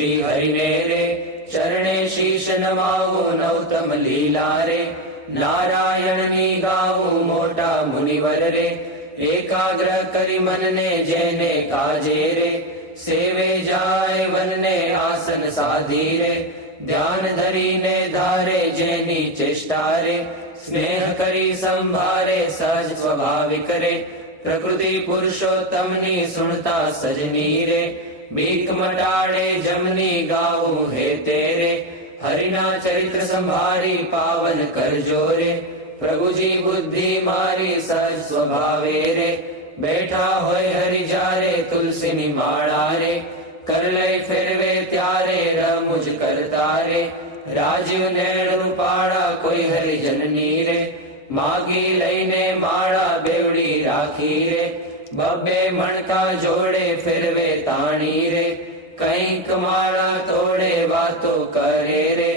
શ્રી હરિને રે ચરણે શીશ નમાવું નૌતમ લીલા રે નારાયણની ગાવું મોટા મુનિવર રે એકાગ્ર કરી મનને જેને કાજે રે સેવે જાય વનને આસન સાધી રે ધ્યાન ધરીને ધારે જેની ચેષ્ટા રે સ્નેહ કરી સંભારે સહજ સ્વાભાવિક રે પ્રકૃતિ પુરુષોત્તમની સુણતા સજની રે બીક મટાડે જમની ગાવું હે તેરે હરિના ચરિત્ર સંભારી પાવન કરજો રે પ્રભુજી બુદ્ધિ મારી સહજ સ્વભાવે રે બેઠા હોય હરિ જારે તુલસીની માળા રે કર લઈ ફેરવે ત્યારે રમુજ કરતા રે રાજીવ નેણ રૂપાળા કોઈ હરિજનની રે માગી લઈને માળા બેવડી રાખી રે બબ્બે મણકા જોડે ફેરવે તાણી રે કંઈક માળા તોડે વાતો કરે રે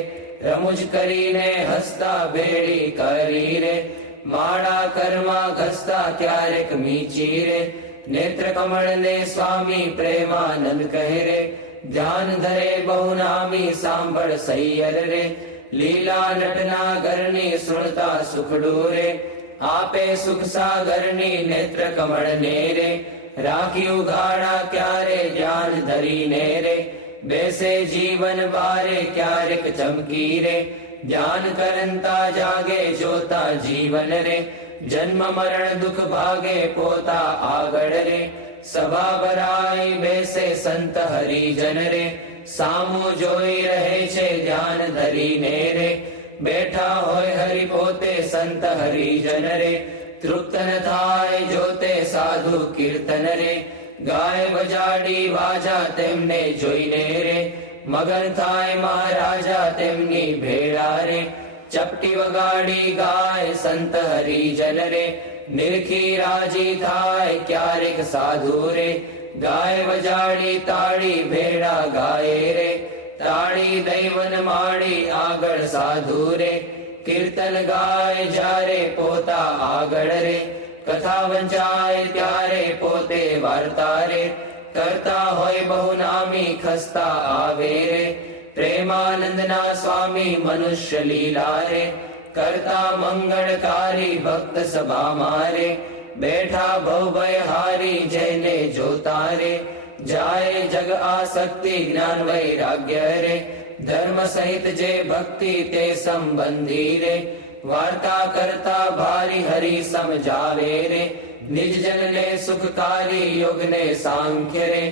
રમુજ કરીને હસતા ભેડી કરી રે માળા કર્મા ઘસતા ક્યારેક મીચી રે નેત્ર કમળ ને સ્વામી પ્રેમાનંદ કહે રે ધ્યાન ધરે બહુ નામી સાંભળ સૈયર રે લીલા નટના ઘરની સુણતા સુખડું રે આપે સુખ સાગરની નેત્ર કમળ ને રે રાખ્યું ગાળા ક્યારે ધ્યાન ધરીને રે બેસે જીવન બારે ક્યારેક ચમકી રે ધ્યાન કરંતા જાગે જોતા જીવન રે જન્મ મરણ દુઃખ ભાગે પોતા આગળ રે સભા ભરાઈ બેસે સંત હરિજન રે સામું જોઈ રહે છે ધ્યાન ધરીને રે બેઠા હોય હરિ પોતે સંત હરિજન રે તૃપ્ત ન થાય જોતે સાધુ કીર્તન રે ગાય બજાડી વાજા તેમને જોઈને રે મગન થાય મહારાજા તેમની ભેળા રે ચપટી વગાડી ગાય સંત હરિજન રે નિરખી રાજી થાય ક્યારેક સાધુ રે ગાય વજાડી તાળી ભેળા ગાય રે તાળી દૈવન માડી આગળ સાધુ રે કીર્તન ગાય જ્યારે પોતા આગળ રે કથા વંચાય ત્યારે પોતે વાર્તા રે કરતા હોય બહુ નામી ખસ્તા આવે રે પ્રેમાનંદના સ્વામી મનુષ્ય લીલા રે કરતા મંગળકારી ભક્ત સભા મારે બેઠા ભવભય હારી જેને જોતા રે જાય જગ આસક્તિ જ્ઞાન વૈરાગ્ય રે ધર્મ સહિત જે ભક્તિ તે સંબંધી રે વાર્તા કરતા ભારી હરિ સમજાવે રે નિજ જન ને સુખકારી યોગ ને સાંખ્ય રે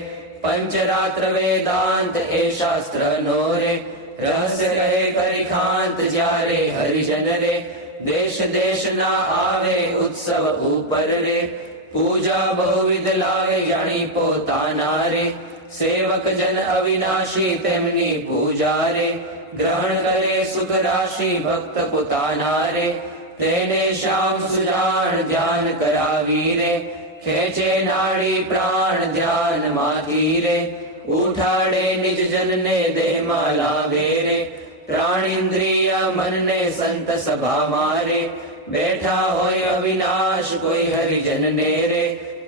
પંચરાત્ર વેદાંત એ શાસ્ત્ર નો રે રહસ્ય કહે પરિખાંત જ્યારે હરિજન રે દેશ દેશ ના આવે ઉત્સવ ઉપર રે પૂજા બહુવિધ લાવે જાણી પોતાના રે સેવક જન અવિનાશી તેમની પૂજા રે ગ્રહણ કરે સુખ રાશિ ભક્ત પોતાના રે તેને શ્યામ સુજાણ ધ્યાન કરાવી રે ખેંચે નાડી પ્રાણ ધ્યાન માંથી રે ઉઠાડે નિજ જન ને દેહમાં લાવે રે પ્રાણિન્દ્રિય મનને સંત સભા મારે બેઠા હોય અવિનાશ કોઈ હરિજન ને રે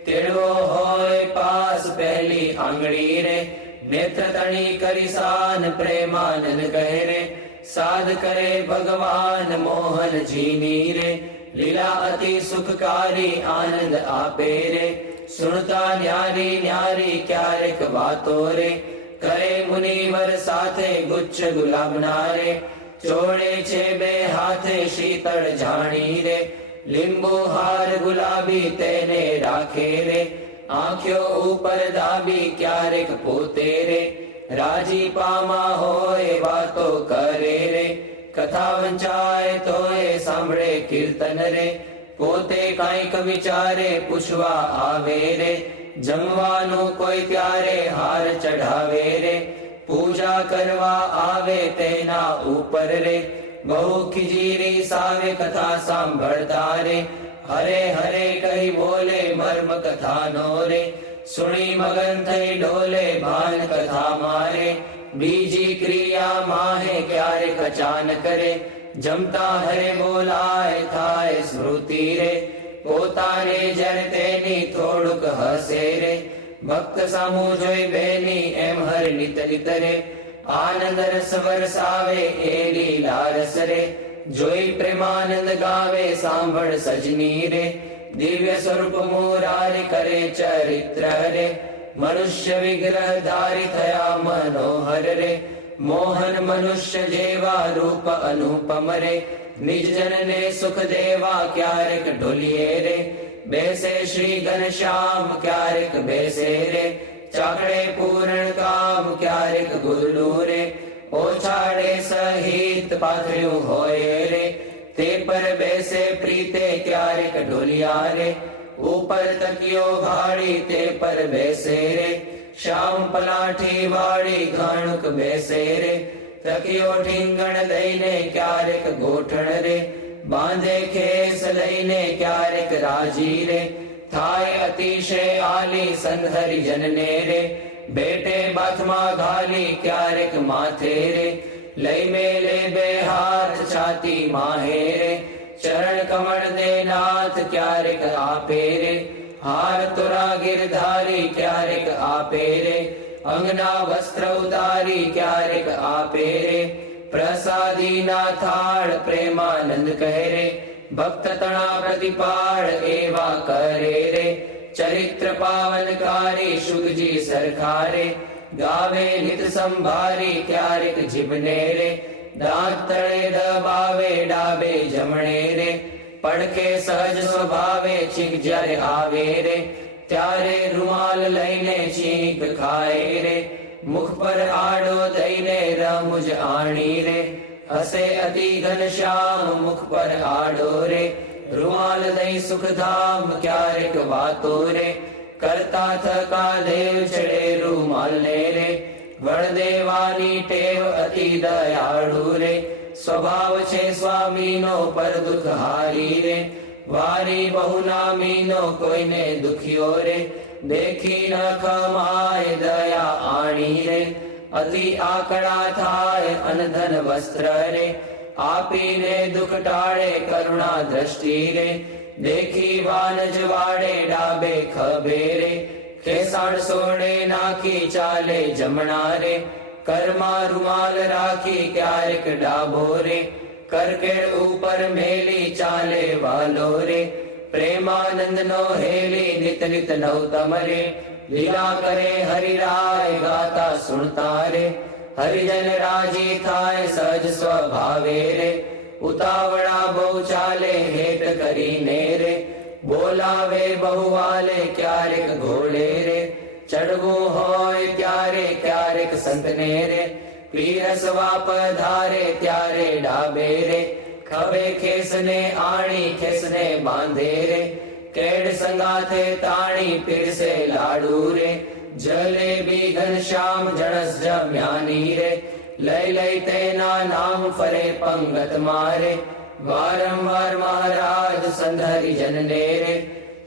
તેડવો હોય પાસ પહેલી આંગળી રે નેત્ર તણી કરી સાન પ્રેમાનંદ કહે રે સાધ કરે ભગવાન મોહન જીની રે લીલા અતિ સુખકારી આનંદ આપે રે સુણતા ન્યારી ન્યારી ક્યારેક વાતો રે કરે મુનિવર સાથે ગુચ્છ ગુલાબના રે ચોળે છે બે હાથે શીતળ જાણી રે લીંબુ હાર ગુલાબી તેને રાખે રે આંખ્યો ઉપર દાબી ક્યારેક પોતે રે રાજી પામા હોય વાતો કરે રે કથા વંચાય તોય સાંભળે કીર્તન રે પોતે કાંઈક વિચારે પૂછવા આવે રે જમવાનું કોઈ ત્યારે હાર ચઢાવે રે પૂજા કરવા આવે તેના ઉપર રે બહુ ખીજીરી સાવે કથા સાંભળતા રે હરે હરે કહી બોલે મર્મ કથા નો રે સુણી મગન થઈ ડોલે ભાન કથા મારે બીજી ક્રિયા માહે ક્યારેક અચાનક રે જમતા હરે બોલાય થાય સ્મૃતિ રે પોતાને જણ તેની થોડુંક હસે રે ભક્ત સામું જોઈ બેની એમ હર નિત નિત રે આનંદ રસ વરસાવે એ લીલા રસ રે જોઈ પ્રેમાનંદ ગાવે સાંભળ સજની રે દિવ્ય સ્વરૂપ મુરારી કરે ચરિત્ર રે મનુષ્ય વિગ્રહ ધારી થયા મનોહર રે મોહન મનુષ્ય જેવા રૂપ અનુપમ રે નિજ જનને સુખ દેવા ક્યારેક ઢોલીએ રે બેસે શ્રી ઘનશ્યામ ક્યારેક બેસે રે ચાકડે પૂર્ણ કામ ક્યારેક ગુરલું રે ઓછાડે સહિત પાથર્યું હોય રે તે પર બેસે પ્રીતે ક્યારેક ઢોલિયા રે ઉપર તકિયો ભાડી તે પર બેસે રે શ્યામ પલાઠી વાળી ઘાણુક બેસે રે તકિયો ઠીંગણ લઈને ક્યારેક ગોઠણ રે બાંધે ખેસ લઈને ક્યારેક રાજી રે થાય અતિશય આલી સંહરી જનને રે બેટે બાથમાં ઘાલી ક્યારેક માથે રે લઈ મેલે બે હાથ છાતી માહે રે ચરણ કમળ દે નાથ ક્યારેક આપે રે હાર તોરા ગિરધારી ક્યારેક આપે રે અંગના વસ્ત્ર ઉતારી ક્યારેક આપે રે પ્રસાદી ના થાળ પ્રેમાનંદ કહે રે ભક્ત તણા પ્રતિપાળ એવા કરે રે ચરિત્ર પાવનકારી શુકજી સરખારે ગાવે નિત સંભારી ક્યારેક જીભને રે દાંત તળે દબાવે ડાબે જમણે રે પડખે સહજ સ્વભાવે છીંક જ્યારે આવે રે ત્યારે રૂમાલ લઈને છીંક ખાય રે મુખ પર આડો દઈને રમુજ આણી રે હસે અતિ ઘનશ્યામ મુખ પર આડો રે રૂમાલ દઈ સુખધામ ક્યારેક વાતો રે કરતા થકા દેવ ચડે રૂમાલ ને રે વળ દેવાની ટેવ અતિ દયાળુ રે સ્વભાવ છે સ્વામીનો પર દુઃખ હારી રે વારી બહુ નામીનો કોઈને દુખ્યો રે દેખી ન ખમાય દયા આણી રે અતિ આકડા થાય અનધન વસ્ત્ર રે આપીને દુઃખ ટાળે કરુણા દ્રષ્ટિ રે દેખી વાનજ વાડે ડાબે ખભે રે કેસાણ સોડે નાખી ચાલે જમણા રે કરમાં રૂમાલ રાખી ક્યારેક ડાબો રે કરકેડ ઉપર મેલી ચાલે વાલો રે પ્રેમાનંદ નો હેલી નિત નિત નવતમ રે લીલા કરે હરિરાય ગાતા સુણતા રે હરિજન રાજી થાય સહજ સ્વભાવે રે ઉતાવળા બહુ ચાલે હેત કરીને રે બોલાવે બહુ વાલે ક્યારેક ઘોડે રે ચડવું હોય ત્યારે ક્યારેક સંતને રે પીરસવા પધારે ત્યારે ડાબે રે ખભે ખેસને આણી ખેસને બાંધે રે કેડ સંગાથે તાણી પીરસે લાડુ રે જલેબી ઘનશ્યામ જણસ જમ્યાની રે લઈ લઈ તેના નામ ફરે પંગત મારે વારંવાર મહારાજ સંધરી જનને રે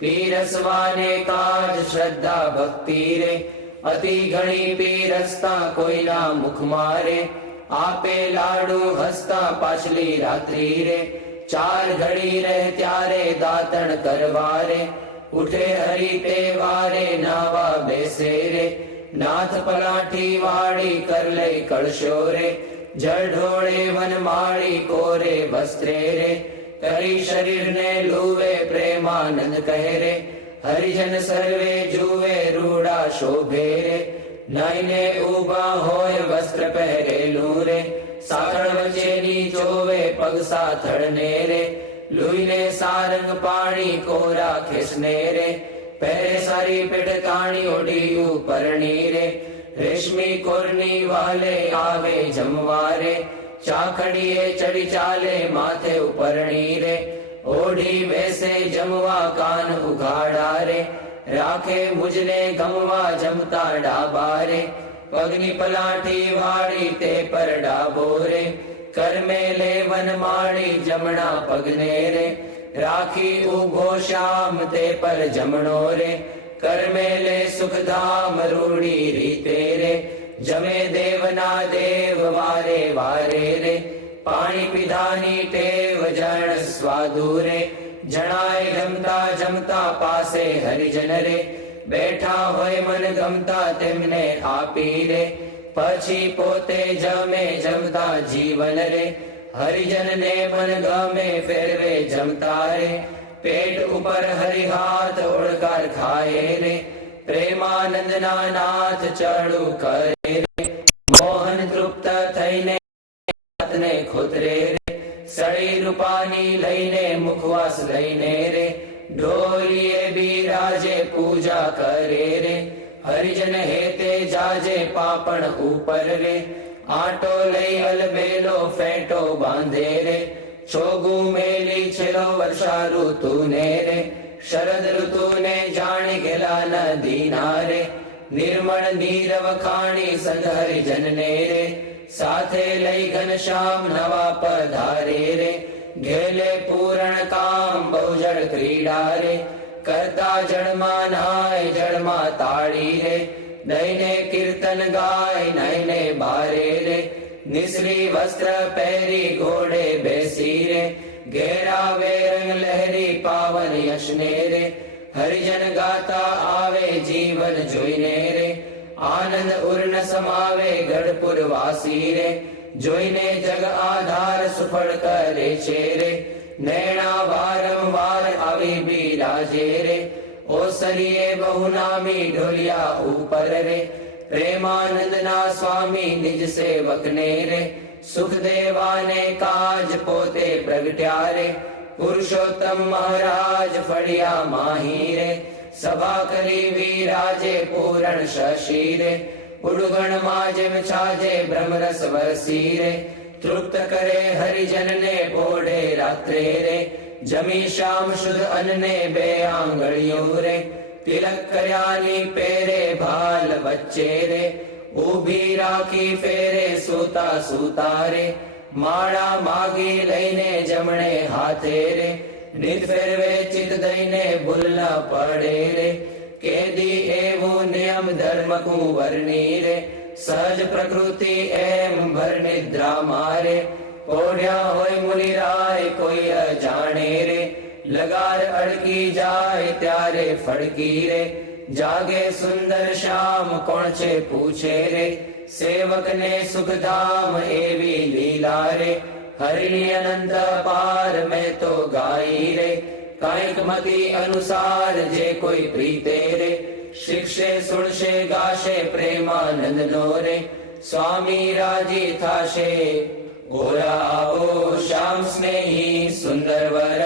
પીરસવાને કાજ શ્રદ્ધા ભક્તિ રે અતિ ઘણી પીરસતા કોઈના મુખ મારે આપે લાડુ હસતા પાછલી રાત્રિ રે ચાર ઘડી રહે ત્યારે દાતણ કરવા રે ઉઠે હરિ તે વારે નાવા બેસે રે નાથ પલાઠી વાળી કર લઈ કળશો રે જળ ઢોળે વનમાળી કોરે વસ્ત્રે રે કરી શરીરને લુવે પ્રેમાનંદ કહે રે હરિજન સર્વે જુએ રૂડા શોભે રે નાઈને ઉભા હોય વસ્ત્ર પહેરેલું રે સાકળ વચ્ચેની ચોવે પગ સાથળને રે લુઈને સારંગ પાણી કોરા ખેસને રે પહેરે સારી પેટ કાણી ઓઢી ઉપરણી રે રેશમી કોરની વાલે આવે જમવા રે ચાખડીએ ચડી ચાલે માથે ઉપરણી રે ઓઢી બેસે જમવા કાન ઉઘાડા રે રાખે મુજને ગમવા જમતા ડાબા રે પગની પલાઠી વાળી તે પર ડાબો રે કરમે લે વનમાળી જમણા પગને રે રાખી ઉભો શ્યામ તે પર જમણો રે કરમે લે સુખધામ રૂડી રીતે રે જમે દેવના દેવ વારે વારે રે પાણી પીધાની ટેવ જણ સ્વાદુ રે જણાય જમતા જમતા પાસે હરિજન રે બેઠા હોય મન ગમતા તેમને આપી રે, પછી પોતે જમે જમતા જીવન રે, હરિજનને મન ગમે ફેરવે જમતા રે, પેટ ઉપર હરિહાથ ઓળકાર ખાય રે, પ્રેમાનંદના નાથ ચડું કરે રે, મોહન તૃપ્ત થઈને ને ખોતરે રે, સળી રૂપાની લઈને મુખવાસ લઈને રે, ઢોલીએ બિરાજે પૂજા કરે રે, હરિજન હેતે જાજે પાપણ ઉપર રે, આટો લઈ અલબેલો ફેંટો બાંધે રે, છોગું મેલી છેલ્લો વર્ષા ઋતુને રે, શરદ ઋતુને જાણી ગેલા નદીના રે, નિર્મળ નીરવ ખાણી સંત હરિજનને રે, સાથે લઈ ઘનશ્યામ નવા પધારે રે, ઘેલે પૂરણ કામ બહુજળ ક્રીડા રે, કરતા જળમાં નાય જળમાં તાળી રે, દઈને કીર્તન ગાય નયને બારે રે, નિસરી વસ્ત્ર પહેરી ઘોડે બેસી રે, ઘેરાવે રંગ લહેરી પાવન યશને રે, હરિજન ગાતા આવે જીવન જોઈને રે, આનંદ ઉર્ન સમાવે ગઢપુર વાસી રે, જોઈને જગ આધાર સુફળ કરે છે રે, નૈણા વારંવાર આવી બિરાજે રે, ઓસરીએ બહુ નામી ઢોલિયા ઉપર રે, પ્રેમાનંદના સ્વામી નિજ સેવકને રે, સુખદેવાને કાજ પોતે પ્રગટ્યા રે, પુરુષોત્તમ મહારાજ ફળિયા માહી રે, સભા કરી વિરાજે પૂરણ શશી રે, ઉડગણમાં જેમ છાજે બ્રહ્મરસ વરસી રે, તૃપ્ત કરે હરિજનને પોઢે રાત્રે રે, જમી શામ શુદ્ધ અન્ને બે આંગળીઓ રે, તિલક કર્યાની પેરે ભાલ વચ્ચે રે, ઊભી રાખી ફેરે સૂતા સૂતા રે, માળા માગી લઈને જમણે હાથે રે, નિત ફેરવે ચિત દઈને ભૂલ ન પડે રે, કેદી એવું નિયમ ધર્મ કુંવરની રે, સહજ પ્રકૃતિ એમ ભર નિદ્રા મારે, પોઢ્યા હોય મુનિરાય કોઈ અજાણે રે, લગાર અડકી જાય ત્યારે ફડકી રે, જાગે સુંદર શ્યામ કોણ છે પૂછે રે, સેવકને સુખધામ એવી લીલા રે, હરિની અનંત પાર મેં તો ગાઈ રે, કાંઈક મતિ અનુસાર જે કોઈ પ્રીતે રે, શિક્ષે સુણશે ગાશે પ્રેમાનંદ નો રે, સ્વામી રાજી થાશે ગોરા આવો શ્યામ સ્નેહી સુંદર વર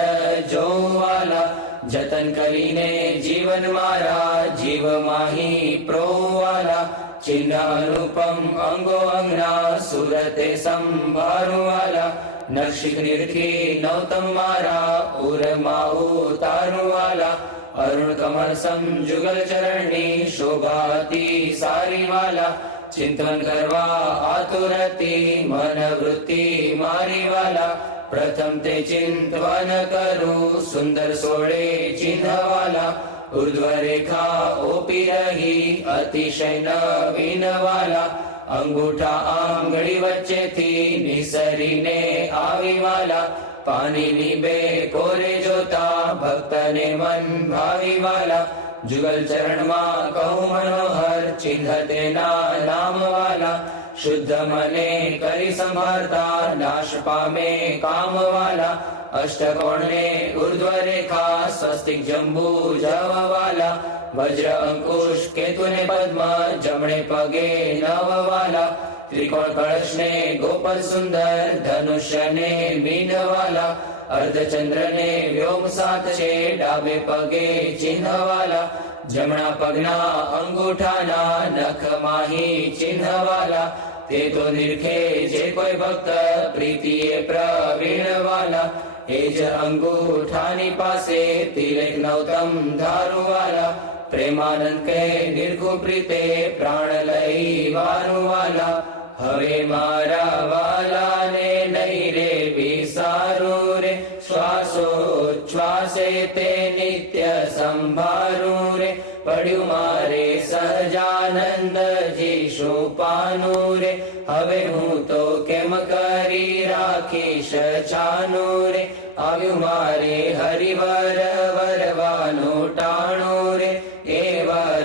જોવાલા, જતન કરીને જીવન મારા જીવ માહી પ્રોવાલા, ચિહ્ન અનુપમ અંગો અંગના સુરતે સંભાળવાલા, નક્ષિક નિરખી નૌતમ મારા ઉરમાં ઉતારવાલા, અરુણ કમળ સમ જુગલ ચરણની શોભાતી સારી વાલા, ચિંતન કરવા આતુરતી મન વૃત્તિ મારી વાલા, પ્રથમ તે ચિંતવન કરું સુંદર સોળે ચિહ્નવાલા, ઉર્ધ્વ રેખા ઓપી રહી અતિશય નવીન વાલા, અંગૂઠા આંગળી વચ્ચેથી નિસરીને આવી વાલા, પાણીની બે કોરે જોતા ભક્તને મન ભાવી વાલા, જુગલ ચરણમાં કહું મનોહર ચિહ્ન તેના નામ વાલા, શુદ્ધ મને કરી સંભાળતા નાશ પામે કામ વાલા, અષ્ટકોણને ઉર્ધ્વ રેખા સ્વસ્તિક જંબુ જવાલા, વજ્ર અંકુશ કેતુને પદ્મ જમણે પગે નવવાલા, ત્રિકોણ કળશને ગોપલ સુંદર ધનુષ્યને મીનવાલા, અર્ધચંદ્રને વ્યોમ સાત છે ડાબે પગે ચિહ્નવાલા, જમણા પગના અંગૂઠાના નખ માહી ચિહ્નવાલા, તે તો નિરખે જે કોઈ ભક્ત પ્રીતિએ પ્રવીણવાલા, એ જ અંગૂઠાની પાસે તિલક નૌતમ ધારુવાલા, પ્રેમાનંદ કે નિર્ગુ પ્રીતે પ્રાણ લઈ વારુવાલા, હવે મારા વાલાને નહીં રે વિસારું રે, શ્વાસોચ્છ્વાસે તે નિત્ય સંભારું રે, પડ્યું મારે સહજાનંદજી શું પાનું રે, હવે હું તો કેમ કરી રાખીશ છાનું રે, આવ્યું મારે હરિવર વરવાનું ટાણું રે, એ વર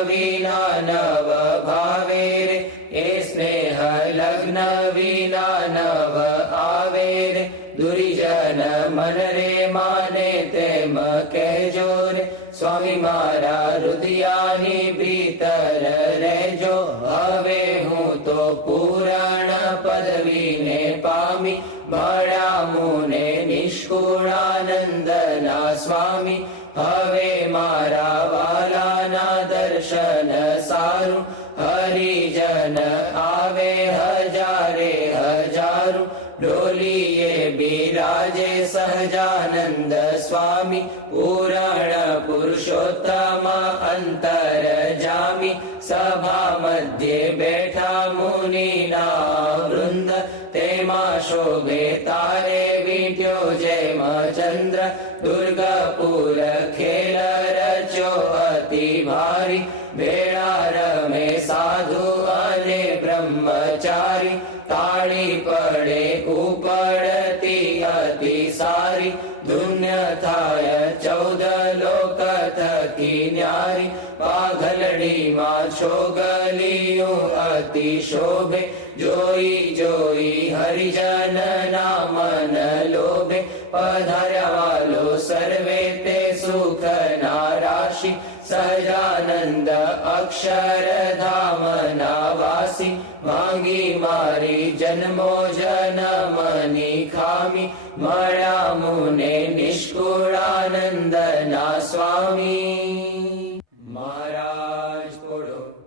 વિના નવ ભાવે રે, એ સ્નેહ લગ્ન વિના નવ આવે રે. દુર્જન મન રે માને તેમ કહેજો રે, સ્વામી મારા રુદિયાની ભીતર રહેજો. હવે હું તો પૂરણ પદવીને પામી, મળ્યા મુને નિષ્કુળાનંદના સ્વામી. હવે મારા વાલાના દર્શન સારું, હરિજન આવે હજારે હજારું. ડોલીએ બિરાજે સહજાનંદ સ્વામી, પૂરણ પુરુષોત્તમ અંતર જામી. સભા મધ્યે બેઠા મુનિના વૃંદ, તેમાં શોભે તારે વીંટ્યો જેમ ચંદ્ર. દુર્ગાપુર ખેલ રચ્યો અતિ ભારી, વેળા રમે સાધુ અને બ્રહ્મચારી. તાળી પડે ઉપડતી અતિ સારી, ધુન્ય થાય 14 લોક થકી ન્યારી. પાઘલડીમાં છોગલિયું અતિ શોભે, જોઈ જોઈ હરિજન ના મન લોભે. પધાર્યા વાલો સર્વે તે સુખ ના રાશિ, સહજાનંદ અક્ષરધામ ના વાસી. માંગી મારી જન્મો જન્મની ખામી, મળ્યા મુને નિષ્કુળાનંદ ના સ્વામી. મહારાજ બોલો.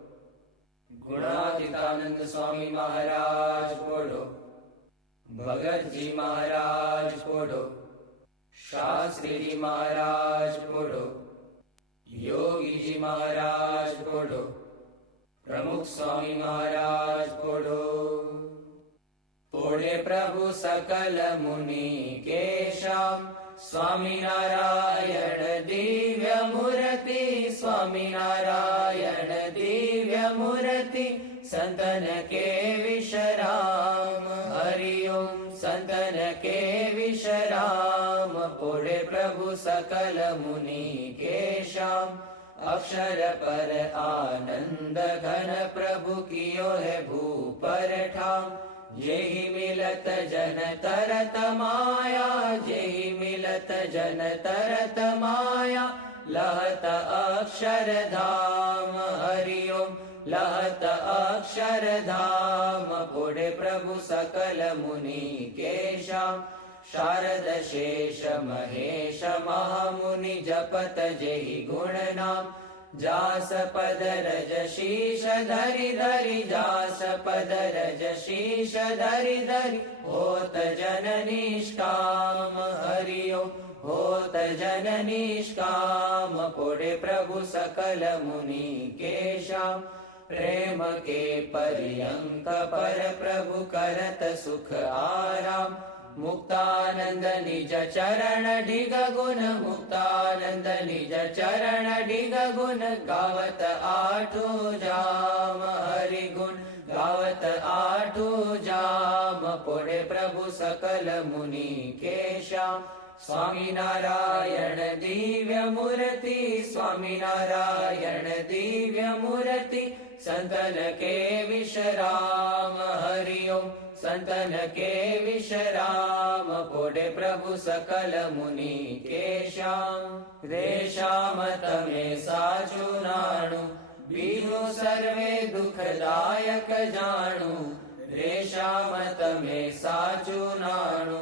ગુણાતીતાનંદ સ્વામી મહારાજ બોલો. ભગતજી મહારાજ બોલો. શાસ્ત્રીજી મહારાજ બોલો. યોગીજી મહારાજ બોલો. પ્રમુખ સ્વામી મહારાજ બોલો. બોલે પ્રભુ સકલ મુનિ કેશામ, સ્વામિનારાયણ દિવ્ય મૂર્તિ. સ્વામિનારાયણ દિવ્ય મૂર્તિ, સંતન કે વિશ્રામ. હરિ ઓમ સંતન કે વિશ્રામ. બોલે પ્રભુ સકલ મુનિ કેશામ, अक्षर पर आनंद घन प्रभु कियो है भूपर ठाम. जेहि मिलत जन तरत माया, जेहि मिलत जन तरत माया. लहत अक्षर धाम. हरि ओम लहत अक्षर धाम. पुढे प्रभु सकल मुनि केशाम, शारद शेष महेश महामुनि जपत जेहि गुण नाम. जास पद रज शीश धरि धरि, जास पद रज शीश धरि धरि. होत जन निष्काम. हरि ओम होत जन निष्काम. पुढे प्रभु सकल मुनि केशाम, प्रेम के पर्यंक पर प्रभु करत सुख आराम. मुक्तानंद निज चरण ढिग गुण, मुक्तानंद निज चरण ढिग गुण. गावत आठो जाम. हरि गुण गावत आठो जाम. पुढे प्रभु सकल मुनि केशाम, स्वामीनारायण दिव्य मूर्ति. स्वामीनारायण दिव्य मूर्ति, संतन के विश्राम. हरि ओम संतन के विश्राम. पुढे प्रभु सकल मुनि केशाम. रेशाम तमे साचु नाणु, बीजु सर्वे दुखदायक जाणु. रेशाम तमे साचु नाणु,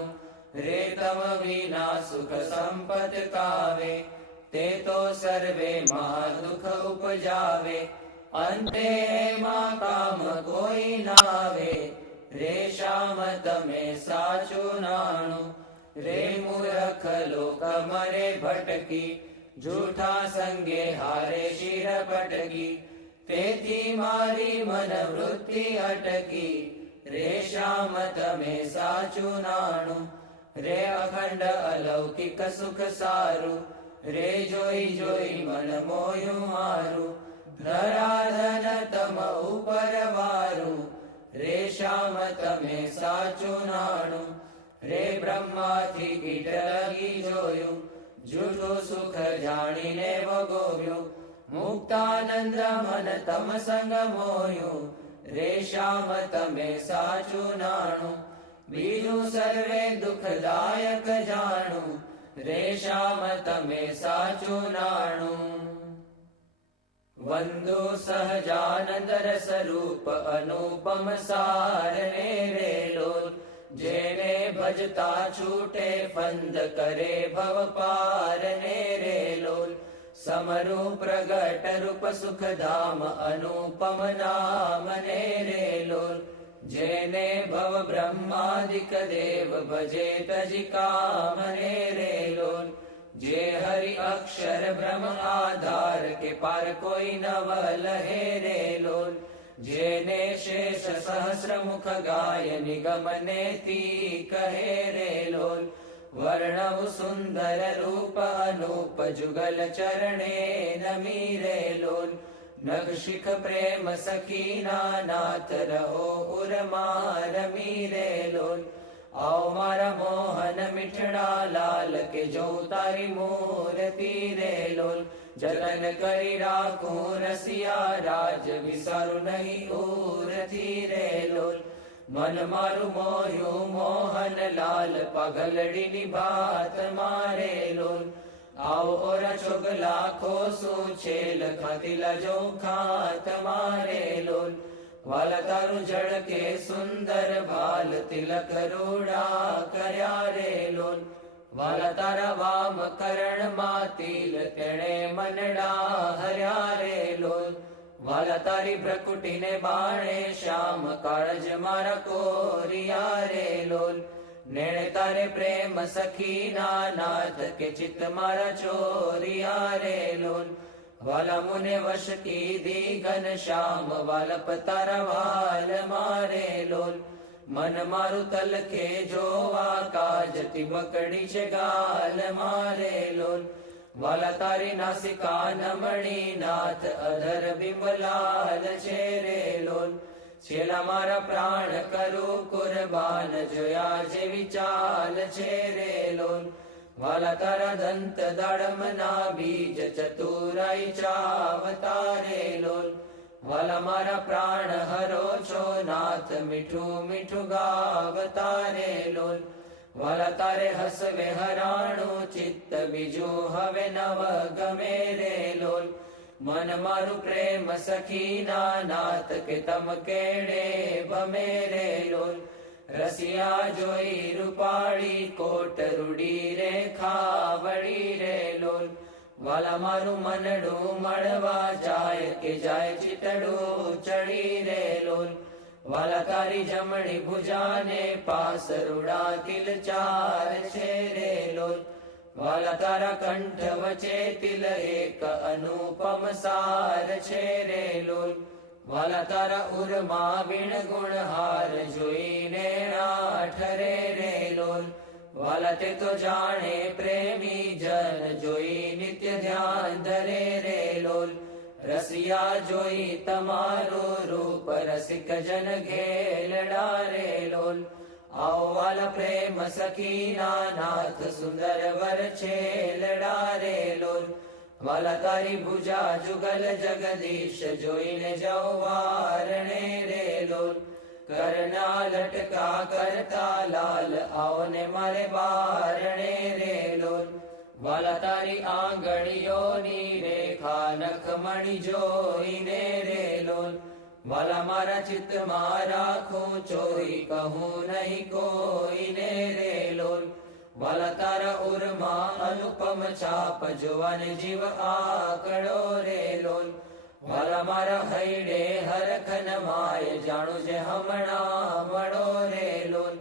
रे तम विना सुख संपत कावे. ते तो सर्वे महा दुख उपजावे, अंते एमा काम कोई नावे. रेशाम तमे साचु नाणु, रे मूर्ख लोक मरे भटकी. झूठा संगे हारे शिर पटकी, तेथी मारी मन वृत्ति अटकी. रेशाम तमे साचु नाणु, रे अखंड अलौकिक सुख सारू. रे जोई जोई मन मोयु मारू, धराधन तम ઉપર વારું. રેશામ તમે સાચું નાણું, રે બ્રહ્માથી કીટ લગી જોયું. જૂઠું સુખ જાણીને ભોગવ્યું, મુક્તાનંદ મન તમ સંગ મોયું, રે શ્યામ તમે સાચું નાણું. બીજું સર્વે દુઃખદાયક જાણું, રે શ્યામ તમે સાચું નાણું. વંદુ સહજાનંદ રસ રૂપ અનુપમ સાર ને રે લોલ, જેને ભજતા છૂટે ફંદ કરે ભવ પાર ને રે લોલ. સમરૂ પ્રગટ રૂપ સુખધામ અનુપમ નામ ને રે લોલ, જેને ભવ બ્રહ્માદિક દેવ ભજે તજી કામ ને રે લોલ. જે હરિ અક્ષર બ્રહ્મ આધાર કે પાર કોઈ નવ લહે રે લોલ, જેને શેષ સહસ્ર મુખ ગાય નિગમ નેતિ કહે રે લોલ. વર્ણવ સુંદર રૂપ અનુપ જુગલ ચરણે નમી રે લોલ. નખ શિખ પ્રેમ સખીના નાથ રહો ઉરમાં રમી રે લોલ. આવ મારા મોહન મીઠડા લાલ કે જો તારી મૂર્તિ રે લોલ. જતન કરી રાખું રસિયા રાજ વિસારું નહીં ઉરથી રે લોલ. મન મારું મોયું મોહન લાલ પગલડીની ભાત મારે લોલ. આવો ઓરા છોગ લાખો શું છેલ ખાતીલા જો ખાત મારે લોલ. વાલા તારું ઝળકે સુંદર ભાલ તિલક રૂડા કર્યા રે લોલ. વાલા તારા વામ કરણ માં તિલ તેણે મનડા હર્યા રે લોલ. વાલા તારી પ્રકૃતિને બાણે શ્યામ કાળજ મારા કોરિયા રે લોલ. નેણે તારે પ્રેમ સખીના નાથ કે ચિત્ત મારા ચોરિયા રે લોલ. વાલા મુને વશ કીધી ઘન શ્યામ વાલપ તારા વાલ મારે લોલ. મન મારું તલકે જોવા કાજ તિમકડી છે ગાલ મારે લોલ. વાલા તારી નાસિકા નમણી નાથ અધર બિંબલાલ છે રે લોલ. છેલ્લા મારા પ્રાણ કરું કુરબાન જોયા જેવી ચાલ છે રે લોલ. વાલા તારા દંત દાડમ ના બીજ ચતુરાઈ ચાવતા રે લોલ. વાલા મારા પ્રાણ હરો છો નાથ મીઠું મીઠું ગાવતા રે લોલ. વાલા તારે હસવે હરાણું ચિત્ત બીજું હવે નવ ગમે રે લોલ. મન મારું પ્રેમ સખીના નાથ કે તમ કેડે ભમે રે લોલ. રસિયા જોઈ રૂપાળી કોટ રૂડી રે ખાવડી રે લોલ. વાલા મારું મનડું મળવા જાય કે જાય ચિતડું ચડી રે લોલ. વાલા તારી જમણી ભુજાને પાસ રૂડા તિલ ચાર છે રે લોલ. વાલા તારા કંઠ વચ્ચે તિલ એક અનુપમ સાર છે રે લોલ. વાલા તારા ઉરમાં વિણ ગુણ હાર જોઈને ઠરે રે લોલ. વાલા તે તો જાણે પ્રેમી જન જોઈ નિત્ય ધ્યાન ધરે રે લોલ. રસિયા જોઈ તમારું રૂપ રસિક જન ઘેલડા રે લોલ. આવો વાલા પ્રેમ સખીના નાથ સુંદર વર છેલડા રે લોલ. વાલા તારી ભુજા જુગલ જગદીશ જોઈને જવારણે રે લોલ. કરના લટકા કરતા લાલ આવો ને મારે બારણે રે લોલ. વાલા તારી આંગળીઓની રેખા નખમણી જોઈને રે લોલ. વાલા મારા ચિત્તમાં રાખું ચોઈ કહું નહીં કોઈને રે લોલ. વાલા તારા ઉરમાં અનુપમ છાપ જોવાને જીવ આકડો રે લોલ. વાલા મારા હૈડે હરખન માય જાણું જે હમણાં મળો રે લોલ.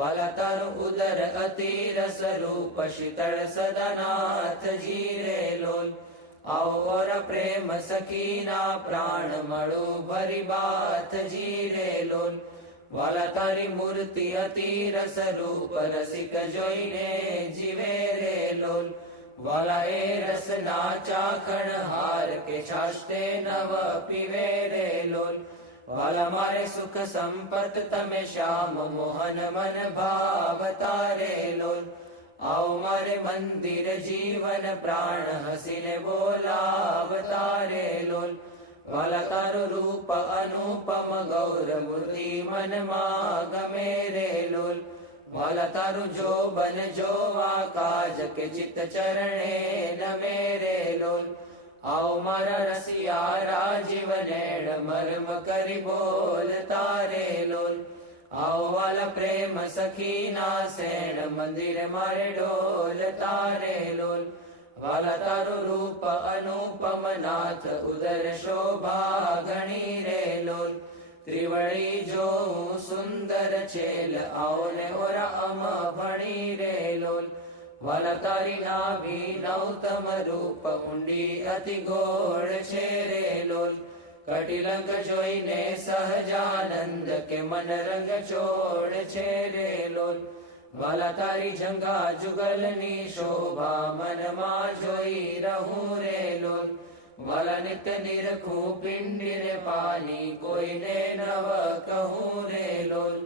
વાલા તારું ઉદર અતિ રસ રૂપ શીતળ સદાનાથજી રે લોલ. આવો પ્રેમ સખીના પ્રાણ મળું ભરી બાથજી રે લોલ. વાલા તારી મૂર્તિ અતિ રસ રૂપ રસિક જોઈને જીવે રે લોલ. વાલા એ રસ ના ચાખણ હાર કે છાષ્ટે નવ પીવે રે લોલ. વાલા મારે સુખ સંપત તમે શ્યામ મોહન મન ભાવતા રે લોલ. આવો મારે મંદિર જીવન પ્રાણ હસીને બોલાવતા રે લોલ. વાલા તારું રૂપ અનુપમ ગૌર મૂર્તિ મનમાં ગમે રે લોલ. વાલા તારું જોબન જોવા કાજ કે ચિત્ત ચરણે નમે રે લોલ. આવો મારા રસિયા રાજીવ નેણ મર્મ કરી બોલતા રે લોલ. આવો વાલા પ્રેમ સખીના સેણ મંદિર મારે ડોલતા રે લોલ. વાલા તારું રૂપ અનુપમ નાથ ઉદર શોભા ઘણી રે લોલ. ત્રિવળી જોઉં સુંદર છેલ આવો ને ઓરામ ભણી રે લોલ. વાલા તારી નાભી નૌતમ રૂપ ઊંડી અતિ ગોળ છે રે લોલ. કટિલંગ જોઈને સહજાનંદ કે મન રંગ ચોડ છે રે લોલ. વાલા તારી જંગા જુગલની શોભા મનમાં જોઈ રહું રે લોલ. વાલા નિત્ય નિરખું પિંડીર પાની કોઈને નવ કહું રે લોલ.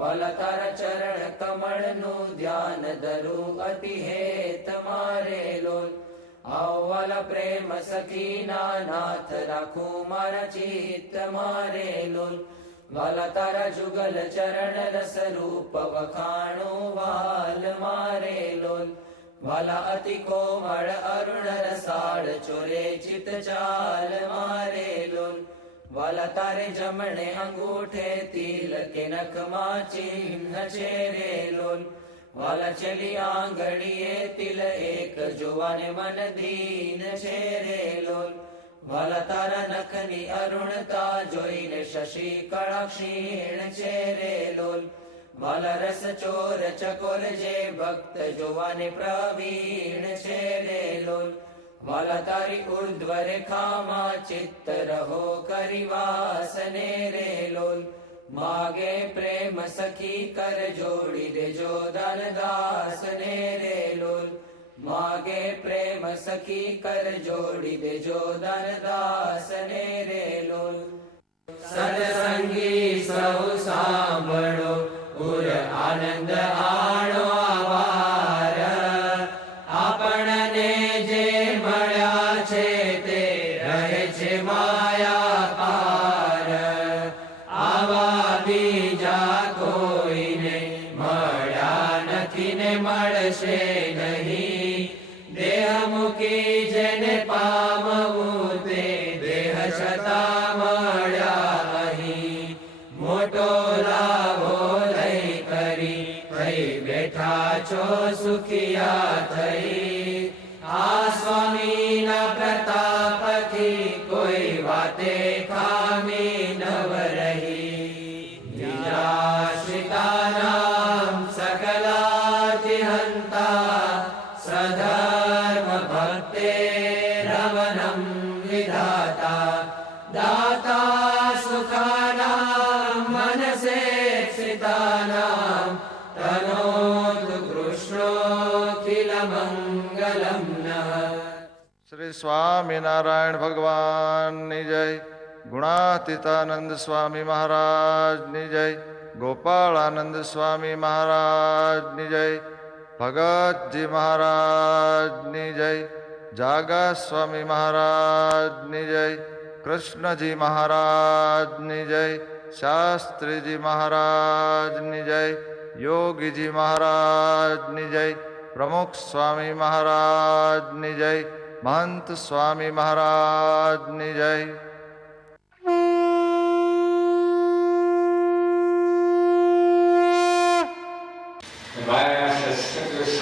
વાલા તારા ચરણ કમળનું ધ્યાન ધરું અતિ હેત મારે લોલ. આવો વાલા પ્રેમ સખીના નાથ રાખું મારા ચિત્ત મારે લોલ. વાલા તારા જુગલ ચરણ રસ રૂપ વખાણું વાલ મારે લોલ. વાલા અતિ કોમળ અરુણ રસાળ ચોરે ચિત ચાલ મારે લોલ. વાલા તારે જમણે અંગૂઠે તિલ કે નખમાં ચિહ્ન છે રે લોલ. વાલા ચલી આંગળીએ તિલ એક જોવાને મન દીન છે રે લોલ. વાલા તારા નખની અરુણતા જોઈને શશી કળા ક્ષીણ છે રે લોલ. વાલા રસ ચોર ચકોર જે ભક્ત જોવાને પ્રવીણ છે રે લોલ. વાલા તારી ઉર્ધ્વ રેખામાં ચિત્ત રહો કરી વાસને રે લોલ. માગે પ્રેમ સખી કર જોડી દેજો દાનદાસને રે લોલ. માગે પ્રેમ સખી કર જોડી દેજો દાનદાસને રે લોલ. સત્સંગી સૌ સાંભળો ઉર આનંદ આણો આવાર. આપણને જે મળ્યા છે તે રહે છે માયા પાર. આવા બીજા કોઈને મળ્યા નથી ને મળશે નહીં. દેહ મૂકી જેને પામવું તે દેહ છતાં મળ્યા અહીં. મોટો લાભો લઈ કરી થઈ બેઠા છો સુખિયા થઈ. આ સ્વામીના પ્રતાપથી કોઈ વાતે ખામી નવ રહી. નિજાશ્રિતાનામ સકલાતિહંતા સધર્મ ભક્તે રમણમ વિધાતા. દાતા સુખાનામ મનસેક્ષિતાનામ તનોતુ કૃષ્ણોખિલ મંગલમ નઃ. શ્રી સ્વામિનારાયણ ભગવાનની જય. ગુણાતીતાનંદ સ્વામી મહારાજની જય. ગોપાળાનંદ સ્વામી મહારાજની જય. ભગતજી મહારાજની જય. જાગા સ્વામી મહારાજની જય. કૃષ્ણજી મહારાજની જય. શાસ્ત્રીજી મહારાજની જય. યોગીજી મહારાજની જય. પ્રમુખ સ્વામી મહારાજની જય. મહંત સ્વામી મહારાજની જય.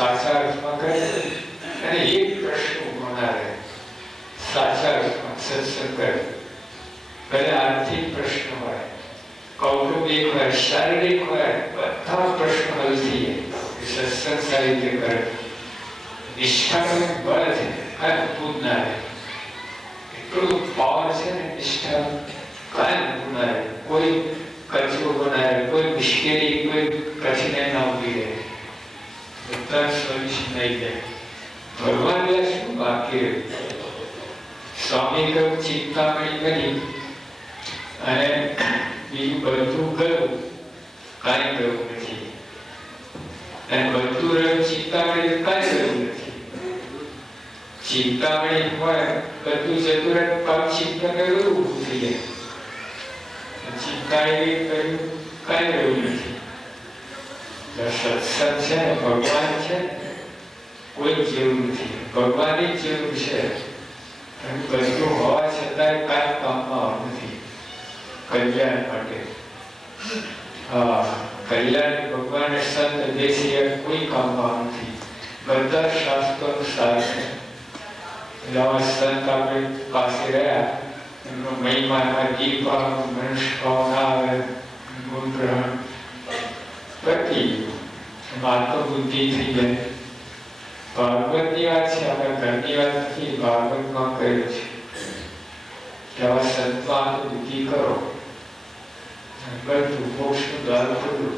સાચા અર્થમાં કરે અને એક પ્રશ્ન ઉભો ના રહે. સાચા અર્થમાં સત્સંગ કરે. ભલે આર્થિક પ્રશ્ન હોય, કૌટુંબિક હોય, શારીરિક હોય, બધા પ્રશ્નો હલ થઈ જાય. સત્સંગ સારી રીતે કરે. નિષ્ઠાનું બળ છે, કાંઈ ઊભું ના રહે. એટલું પાવર છે ને નિષ્ઠા, કાંઈ ઊભું ના રહે. કોઈ કચરો ના રહે, કોઈ મુશ્કેલી, કોઈ કઠિનાઈ ના ઉભી રહે. બધા સોલ્યુશન થઈ જાય. ભગવાન શું બાકી રહ્યું? સ્વામી કહ્યું ચિંતામણી કરી અને બીજું બધું કર્યું, કાંઈ કર્યું નથી. અને બધું રહ્યું ચિંતામણી, કાંઈ રહ્યું નથી. ચિંતામણી હોય બધું જતું રહે, પગ ચિંતન કર્યું ઊભું થઈ જાય. ચિંતામણી કર્યું કાંઈ રહ્યું નથી. સત્સંગ છે ને ભગવાન છે, કોઈ જેવું નથી. ભગવાનની જ જેવું છે. બધું હોવા છતાંય કાંઈ કામમાં નથી કલ્યાણ માટે. કલ્યાણ ભગવાન સંત દેશી કોઈ કામમાં નથી. બધા શાસ્ત્રોનું સાર છે. નવા સંત આપણી પાસે રહ્યા, એમનો મહિમા દીપા મનુષ્ય ભાવના આવે, ગુણ ગ્રહણ પતી ગયું, આત્મબુદ્ધિ થઈ જાય. ભાગવતની વાત છે, આપણે ઘરની વાત નથી. ભાગવતમાં કહ્યું છે કે આવા સંતમાં આત્મબુદ્ધિ કરો, બધું મોક્ષનું દ્વાર ખુલ્લું.